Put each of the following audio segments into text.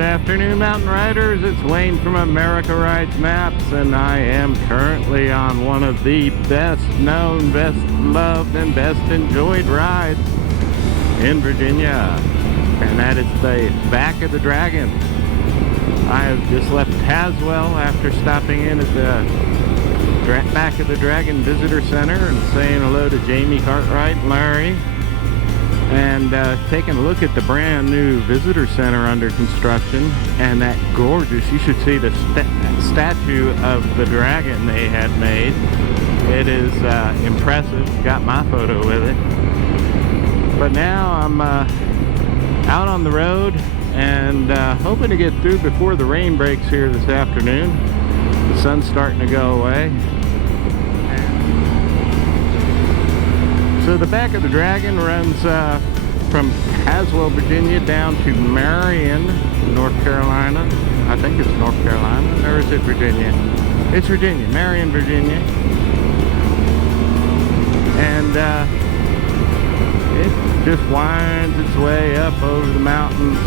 Afternoon, mountain riders. It's Wayne from America Rides Maps, and I am currently on one of the best known, best loved, and best enjoyed rides in Virginia, and that is the Back of the Dragon. I have just left Haswell after stopping in at the Back of the Dragon Visitor Center and saying hello to Jamie Cartwright and Larry, and taking a look at the brand new visitor center under construction, and that gorgeous, you should see the statue of the dragon they had made. It is impressive. Got my photo with it. But now I'm out on the road and hoping to get through before the rain breaks here this afternoon. The sun's starting to go away. So the Back of the Dragon runs from Haswell, Virginia down to Marion, North Carolina. I think it's North Carolina, or is it Virginia? It's Virginia, Marion, Virginia. And it just winds its way up over the mountains.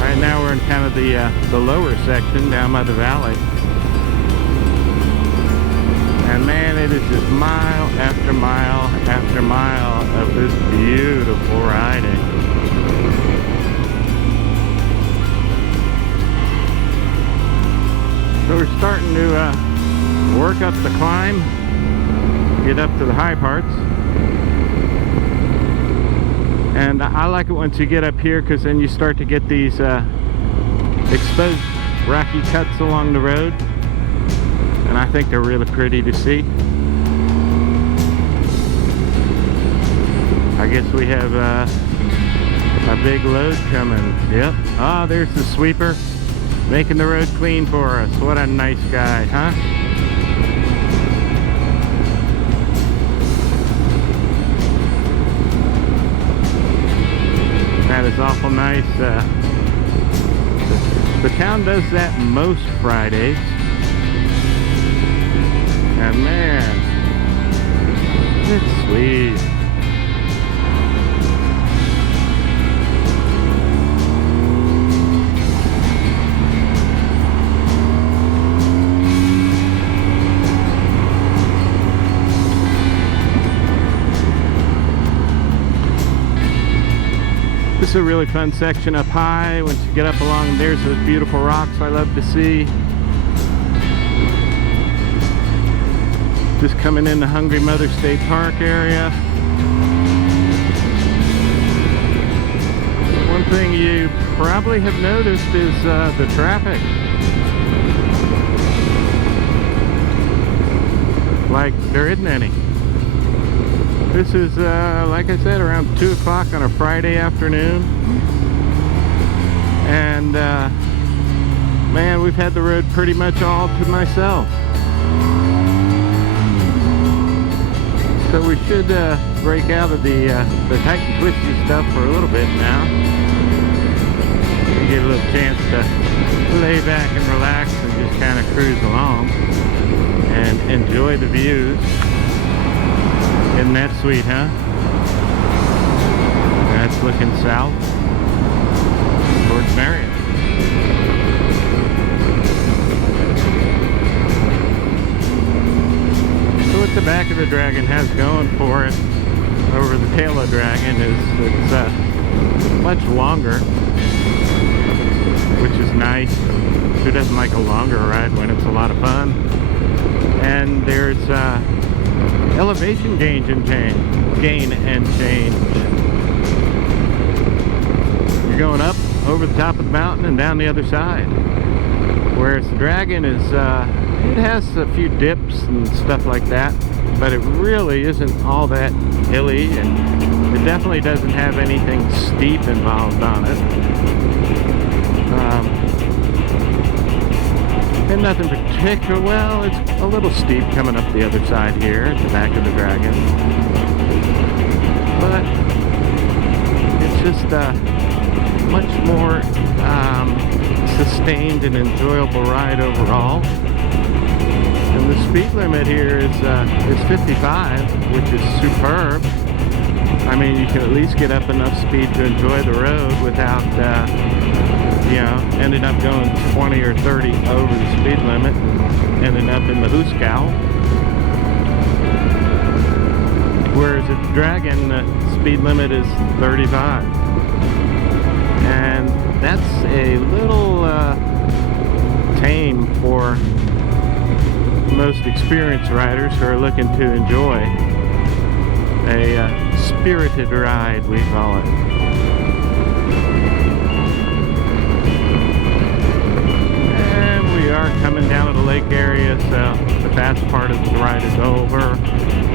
Right now we're in kind of the lower section down by the valley. And man, it is just mile after mile after mile of this beautiful riding. So we're starting to work up the climb, get up to the high parts. And I like it once you get up here, because then you start to get these exposed rocky cuts along the road. And I think they're really pretty to see. I guess we have a big load coming. Yep. Ah, there's the sweeper making the road clean for us. What a nice guy, huh? That is awful nice. The town does that most Fridays. And man, it's sweet. This is a really fun section up high. Once you get up along, there's those beautiful rocks I love to see. Just coming in the Hungry Mother State Park area. One thing you probably have noticed is the traffic. Like there isn't any. This is, like I said, around 2 o'clock on a Friday afternoon. And man, we've had the road pretty much all to myself. So we should break out of the tight and twisty stuff for a little bit now. Get a little chance to lay back and relax and just kind of cruise along and enjoy the views. Isn't that sweet, huh? That's looking south towards Marion. What the Back of the Dragon has going for it over the Tail of the Dragon is it's much longer, which is nice. Who doesn't like a longer ride when it's a lot of fun? And there's elevation gain and change. You're going up over the top of the mountain and down the other side. Whereas the Dragon is, it has a few dips and stuff like that, but it really isn't all that hilly, and it definitely doesn't have anything steep involved on it. And nothing particular. Well, it's a little steep coming up the other side here at the Back of the Dragon. but it's just a much more sustained and enjoyable ride overall. And the speed limit here is 55, which is superb. I mean, you can at least get up enough speed to enjoy the road without, you know, ending up going 20 or 30 over the speed limit, ending up in the Hooskow. Whereas at the Dragon, the speed limit is 35. And that's a little tame for most experienced riders who are looking to enjoy a spirited ride, we call it. And we are coming down to the lake area, so the fast part of the ride is over.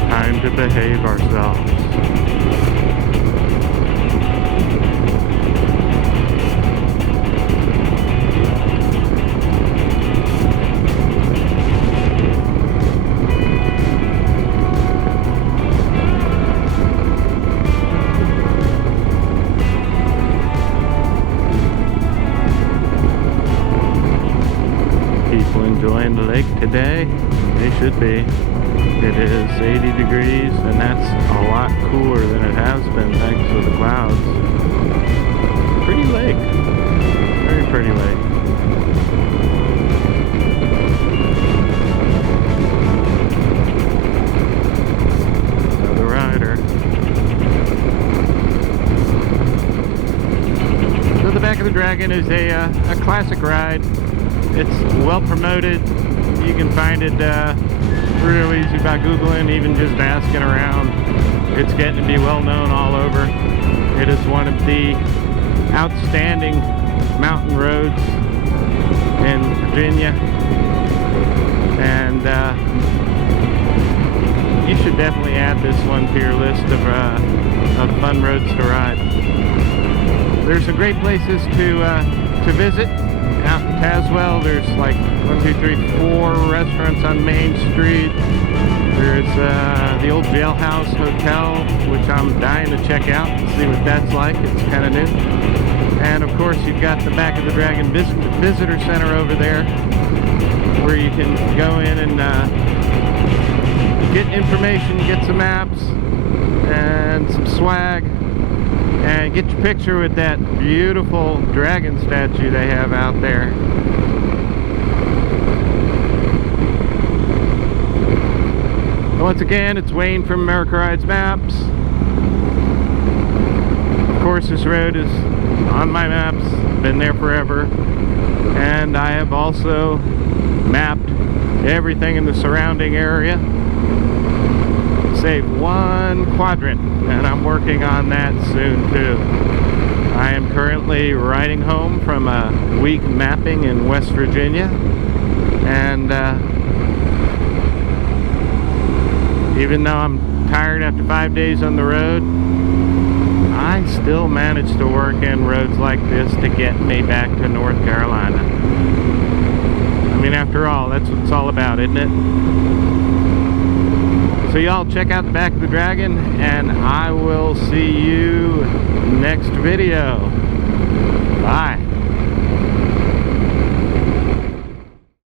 Time to behave ourselves. People enjoying the lake today? They should be. It is 80 degrees, and that's a lot cooler than it has been thanks to the clouds. Pretty lake. Very pretty lake. Another rider. So the back of the Dragon is a classic ride. It's well promoted. You can find it real easy by Googling, even just asking around. It's getting to be well known all over. It is one of the outstanding mountain roads in Virginia, and you should definitely add this one to your list of fun roads to ride. There's some great places to visit. Out in Tazewell, there's like 1, 2, 3, 4 restaurants on Main Street. There's the old Jailhouse Hotel, which I'm dying to check out and see what that's like. It's kind of new. And of course, you've got the Back of the Dragon Visitor Center over there, where you can go in and get information, get some maps, and some swag, and get your picture with that beautiful dragon statue they have out there. Once again, it's Wayne from America Rides Maps. Of course, this road is on my maps, been there forever, and I have also mapped everything in the surrounding area, save one quadrant, and I'm working on that soon too. I am currently riding home from a week mapping in West Virginia, and even though I'm tired after 5 days on the road, I still manage to work in roads like this to get me back to North Carolina. I mean, after all, that's what it's all about, isn't it? So y'all check out the Back of the Dragon, and I will see you next video. Bye.